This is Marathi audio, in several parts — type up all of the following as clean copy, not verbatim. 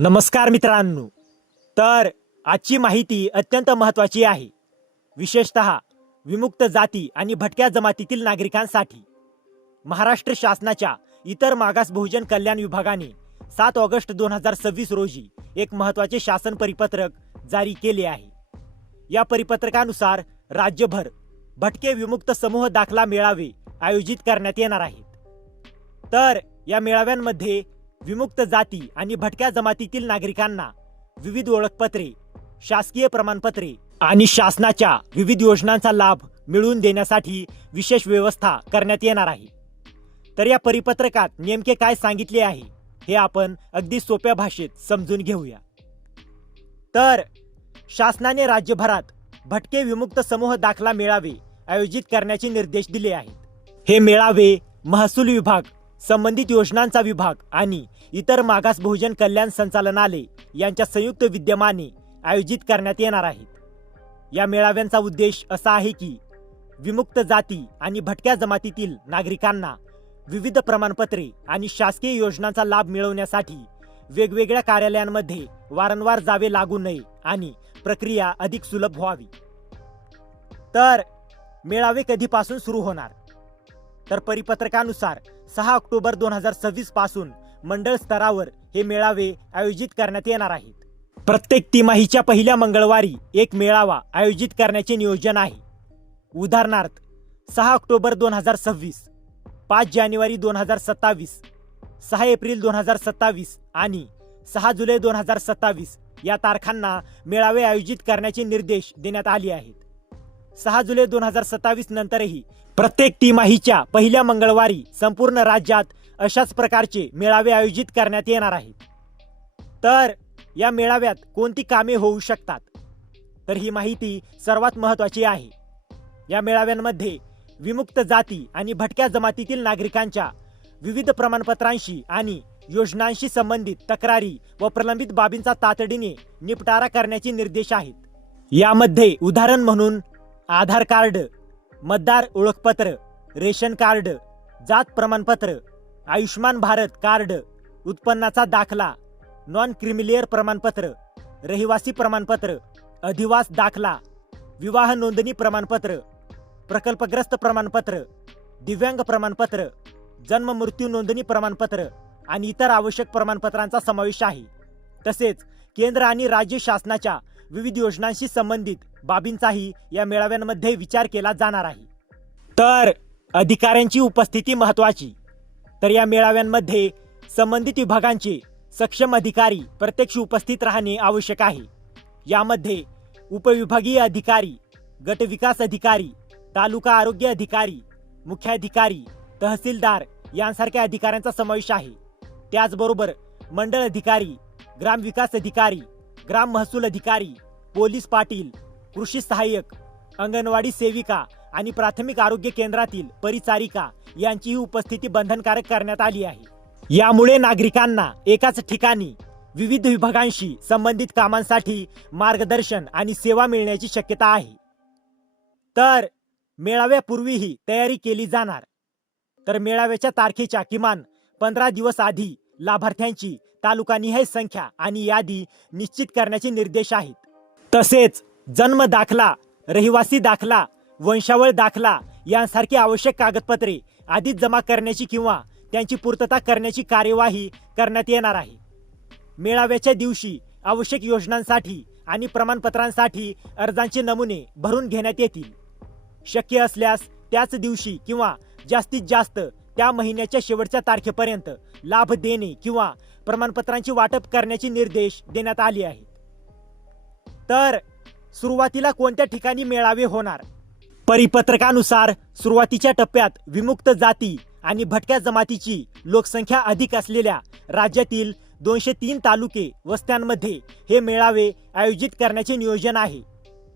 नमस्कार मित्रांनो. तर आजची माहिती अत्यंत महत्त्वाची आहे, विशेषतः विमुक्त जाती आणि भटक्या जमातीतील नागरिकांसाठी. महाराष्ट्र शासनाच्या इतर मागास बहुजन कल्याण विभागाने 7 ऑगस्ट 2026 रोजी एक महत्त्वाचे शासन परिपत्रक जारी केले आहे. या परिपत्रकानुसार राज्यभर भटके विमुक्त समूह दाखला मेळावे आयोजित करण्यात येणार आहेत. तर या मेळाव्यांमध्ये विमुक्त जाती आणि भटक्या जमातीतील नागरिकांना विविध ओळखपत्रे, शासकीय प्रमाणपत्रे आणि शासनाच्या विविध योजनांचा लाभ मिळवून देण्यासाठी विशेष व्यवस्था करण्यात येणार आहे. तर या परिपत्रकात नेमके काय सांगितले आहे हे आपण अगदी सोप्या भाषेत समजून घेऊया. तर शासनाने राज्यभरात भटके विमुक्त समूह दाखला मेळावे आयोजित करण्याचे निर्देश दिले आहेत. हे मेळावे महसूल विभाग, संबंधित योजनांचा विभाग आणि इतर मागास बहुजन कल्याण संचालनालय यांच्या संयुक्त विद्यमाने आयोजित करण्यात येणार आहेत. या मेळाव्यांचा उद्देश असा आहे की विमुक्त जाती आणि भटक्या जमातीतील नागरिकांना विविध प्रमाणपत्रे आणि शासकीय योजनांचा लाभ मिळवण्यासाठी वेगवेगळ्या कार्यालयांमध्ये वारंवार जावे लागू नये आणि प्रक्रिया अधिक सुलभ व्हावी. तर मेळावे कधीपासून सुरू होणार? तर परिपत्रकानुसार 6 ऑक्टोबर 2026 पासून मंडळ स्तरावर हे मेळावे आयोजित करण्यात येणार आहेत. प्रत्येक तिमाहीच्या पहिल्या मंगळवारी एक मेळावा आयोजित करण्याचे नियोजन आहे. उदाहरणार्थ 6 ऑक्टोबर 2026, 5 जानेवारी 2027, 6 एप्रिल 2027 आणि 6 जुलै 2027 या तारखांना मेळावे आयोजित करण्याचे निर्देश देण्यात आले आहेत. 6 जुलै 2027 नंतरही प्रत्येक तिमाहीच्या पहिल्या मंगळवारी संपूर्ण राज्यात अशाच प्रकारचे मेळावे आयोजित करण्यात येणार आहेत. तर या मेळाव्यात कोणती कामे होऊ शकतात? तर ही माहिती सर्वात महत्त्वाची आहे. या मेळाव्यांमध्ये विमुक्त जाती आणि भटक्या जमातीतील नागरिकांच्या विविध प्रमाणपत्रांशी आणि योजनांशी संबंधित तक्रारी व प्रलंबित बाबींचा तातडीने निपटारा करण्याचे निर्देश आहेत. यामध्ये उदाहरण म्हणून आधार कार्ड, मतदार ओळखपत्र, रेशन कार्ड, जात प्रमाणपत्र, आयुष्मान भारत कार्ड, उत्पन्नाचा दाखला, नॉन क्रिमिलियर प्रमाणपत्र, रहिवासी प्रमाणपत्र, अधिवास दाखला, विवाह नोंदणी प्रमाणपत्र, प्रकल्पग्रस्त प्रमाणपत्र, दिव्यांग प्रमाणपत्र, जन्म मृत्यू नोंदणी प्रमाणपत्र आणि इतर आवश्यक प्रमाणपत्रांचा समावेश आहे. तसेच केंद्र आणि राज्य शासनाच्या विविध योजनांशी संबंधित बाबींचाही या मेळाव्यांमध्ये विचार केला जाणार आहे. तर अधिकाऱ्यांची उपस्थिती महत्त्वाची. तर या मेळाव्यांमध्ये संबंधित विभागांचे सक्षम अधिकारी प्रत्यक्ष उपस्थित राहणे आवश्यक आहे. यामध्ये उपविभागीय अधिकारी, गट विकास अधिकारी, तालुका आरोग्य अधिकारी, मुख्याधिकारी, तहसीलदार यांसारख्या अधिकाऱ्यांचा समावेश आहे. त्याचबरोबर मंडळ अधिकारी, ग्राम विकास अधिकारी, ग्राम महसूल अधिकारी, पोलीस पाटील, कृषी सहाय्यक, अंगणवाडी सेविका आणि प्राथमिक आरोग्य केंद्रातील परिचारिका यांचीही उपस्थिती बंधनकारक करण्यात आली आहे. यामुळे नागरिकांना एकाच ठिकाणी विविध विभागांशी संबंधित कामांसाठी मार्गदर्शन आणि सेवा मिळण्याची शक्यता आहे. तर मेळाव्यापूर्वीही तयारी केली जाणार. तर मेळाव्याच्या तारखेच्या किमान 15 दिवस आधी लाभार्थ्यांची तालुकानिहाय संख्या आणि यादी निश्चित करण्याचे निर्देश आहेत. तसेच जन्म दाखला, रहिवासी दाखला, वंशावळ दाखला यांसारखी आवश्यक कागदपत्रे आधीच जमा करण्याची किंवा त्यांची पूर्तता करण्याची कार्यवाही करण्यात येणार आहे. मेळाव्याच्या दिवशी आवश्यक योजनांसाठी आणि प्रमाणपत्रांसाठी अर्जांचे नमुने भरून घेण्यात येतील. शक्य असल्यास त्याच दिवशी किंवा जास्तीत जास्त त्या महिन्याच्या शेवटच्या तारखेपर्यंत लाभ देणे किंवा प्रमाणपत्रांची वाटप करण्याचे निर्देश देण्यात आले आहेत. तर सुरुवातीला कोणत्या ठिकाणी मेळावे होणार? परिपत्रकानुसार सुरुवातीच्या टप्प्यात विमुक्त जाती आणि भटक्या जमातीची लोकसंख्या अधिक असलेल्या राज्यातील 203 तालुके वस्त्यांमध्ये हे मेळावे आयोजित करण्याचे नियोजन आहे.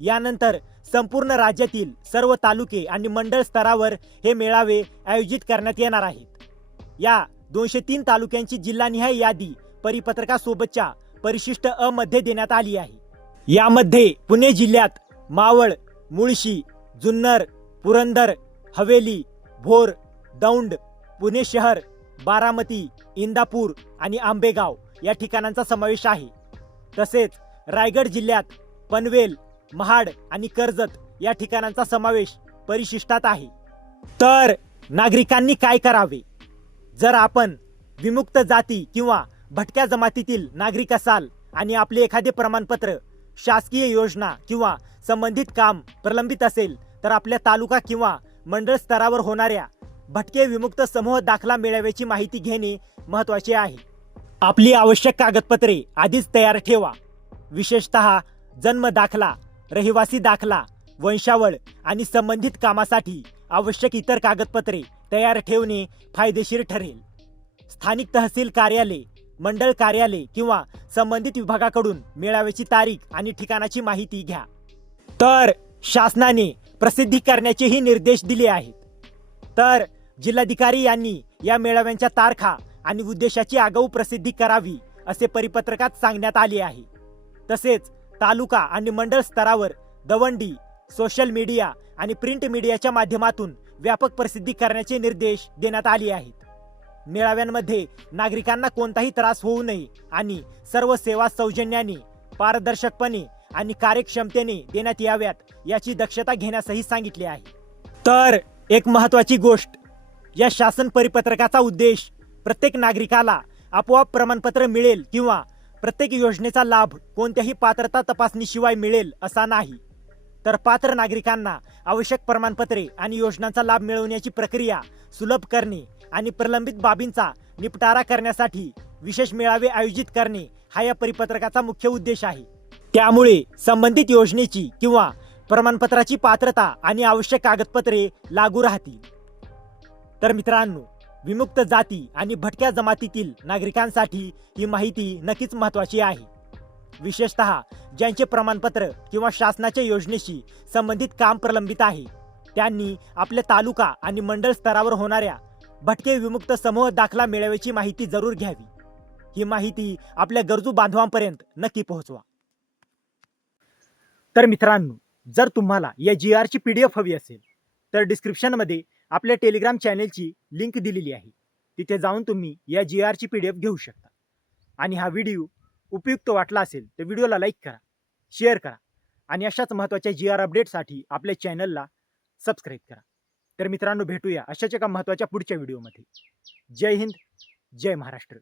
यानंतर संपूर्ण राज्यातील सर्व तालुके आणि मंडळ स्तरावर हे मेळावे आयोजित करण्यात येणार आहेत. या 203 तालुक्यांची जिल्हानिहाय यादी परिपत्रकासोबतच्या परिशिष्ट अ मध्ये देण्यात आली आहे. यामध्ये पुणे जिल्ह्यात मावळ, मुळशी, जुन्नर, पुरंदर, हवेली, भोर, दौंड, पुणे शहर, बारामती, इंदापूर आणि आंबेगाव या ठिकाणांचा समावेश आहे. तसेच रायगड जिल्ह्यात पनवेल, महाड आणि कर्जत या ठिकाणांचा समावेश परिशिष्टात आहे. तर नागरिकांनी काय करावे? जर आपण विमुक्त जाती किंवा भटक्या जमातीतील नागरिक असाल आणि आपले एखादे प्रमाणपत्र, शासकीय योजना किंवा संबंधित काम प्रलंबित असेल, तर आपल्या तालुका किंवा मंडळ स्तरावर होणाऱ्या भटके विमुक्त समूह दाखला मेळाव्याची माहिती घेणे महत्त्वाचे आहे. आपली आवश्यक कागदपत्रे आधीच तयार ठेवा. विशेषतः जन्म दाखला, रहिवासी दाखला, वंशावळ आणि संबंधित कामासाठी आवश्यक इतर कागदपत्रे तयार ठेवणे फायदेशीर ठरेल. स्थानिक तहसील कार्यालय, मंडळ कार्यालय किंवा संबंधित विभागाकडून मेळाव्याची तारीख आणि ठिकाणाची माहिती घ्या. तर शासनाने प्रसिद्धी करण्याचेही निर्देश दिले आहेत. तर जिल्हाधिकारी यांनी या मेळाव्यांच्या तारखा आणि उद्देशाची आगाऊ प्रसिद्धी करावी असे परिपत्रकात सांगण्यात आले आहे. तसेच तालुका आणि मंडळ स्तरावर दवंडी, सोशल मीडिया आणि प्रिंट मीडियाच्या माध्यमातून व्यापक प्रसिद्धी करण्याचे निर्देश देण्यात आले आहेत. मेळाव्यांमध्ये नागरिकांना कोणताही त्रास होऊ नये आणि सर्व सेवा सौजन्याने, पारदर्शकपणे आणि कार्यक्षमतेने देण्यात याव्यात याची दक्षता घेण्यासही सांगितले आहे. तर एक महत्त्वाची गोष्ट, या शासन परिपत्रकाचा उद्देश प्रत्येक नागरिकाला आपोआप प्रमाणपत्र मिळेल किंवा प्रत्येक योजनेचा लाभ कोणत्याही पात्रता तपासणीशिवाय मिळेल असा नाही. तर पात्र नागरिकांना आवश्यक प्रमाणपत्रे आणि योजनांचा लाभ मिळवण्याची प्रक्रिया सुलभ करणे आणि प्रलंबित बाबींचा निपटारा करण्यासाठी विशेष मेळावे आयोजित करणे हा या परिपत्रकाचा मुख्य उद्देश आहे. त्यामुळे संबंधित योजनेची किंवा प्रमाणपत्राची पात्रता आणि आवश्यक कागदपत्रे लागू राहतील. तर मित्रांनो, विमुक्त जाती आणि भटक्या जमातीतील नागरिकांसाठी ही माहिती नक्कीच महत्त्वाची आहे. विशेषतः ज्यांचे प्रमाणपत्र किंवा शासनाच्या योजनेशी संबंधित काम प्रलंबित आहे, त्यांनी आपल्या तालुका आणि मंडळ स्तरावर होणाऱ्या भटके विमुक्त समूह दाखला मेळाव्याची माहिती जरूर घ्यावी. ही माहिती आपल्या गरजू बांधवांपर्यंत नक्की पोहोचवा. तर मित्रांनो, जर तुम्हाला या GR ची PDF हवी असेल तर डिस्क्रिप्शनमध्ये आपल्या टेलिग्राम चॅनेलची लिंक दिलेली आहे. तिथे जाऊन तुम्ही या GR ची PDF घेऊ शकता. आणि हा व्हिडिओ उपयुक्त वाटला असेल तर व्हिडिओला लाईक करा, शेअर करा आणि अशाच महत्त्वाच्या GR अपडेटसाठी आपल्या चॅनलला सबस्क्राईब करा. तर मित्रांनो, भेटूया अशाच एका महत्त्वाच्या पुढच्या व्हिडिओमध्ये. जय हिंद, जय महाराष्ट्र.